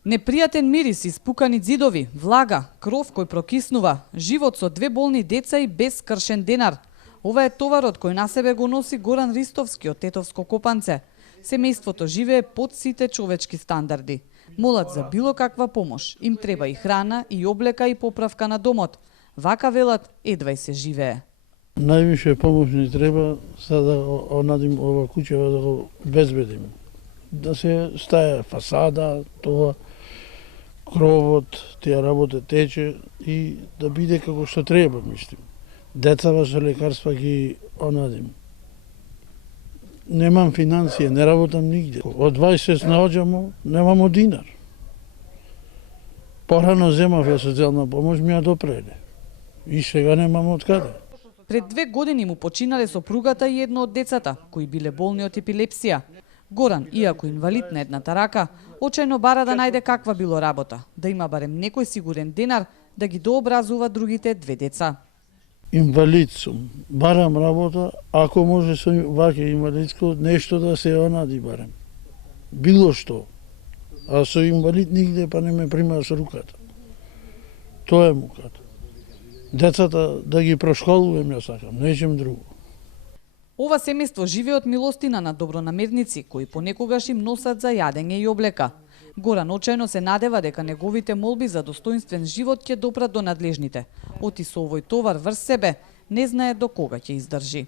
Непријатен мирис, испукани ѕидови, влага, кров кој прокиснува, живот со две болни деца и без скршен денар. Ова е товарот кој на себе го носи Горан Ристовски од Тетовско Копанце. Семејството живее под сите човечки стандарди. Молат за било каква помош. Им треба и храна, и облека, и поправка на домот. Вака велат, едва и се живее. Највише помош ни треба за да онадим ова куќа да го безбедим. Да се стаја фасада, тоа кровот, тие работа тече и да биде како што треба, мислим. Децава со лекарства ги онадим. Немам финансија, не работам нигде. Од 20 наоѓамо, немамо динар. Порано земав ја социјална помош, ми ја допреде. И сега немам од каде. Пред 2 години му починале сопругата и едно од децата, кои биле болни од епилепсија. Горан, иако инвалид на едната рака, очајно бара да најде каква било работа, да има барем некој сигурен денар да ги дообразува другите 2 деца. Инвалид сум, барам работа, ако може со ваќе инвалидско нешто да се онади барем. Било што. А со инвалид нигде па не ме прима со руката. Тоа е муката. Децата да ги прошколувам, ја сакам, нечем друго. Ова семејство живее од милостина на добронамерници, кои понекогаш им носат за јадење и облека. Горан очајно се надева дека неговите молби за достоинствен живот ќе допрат до надлежните. Оти со овој товар врз себе, не знае до кога ќе издржи.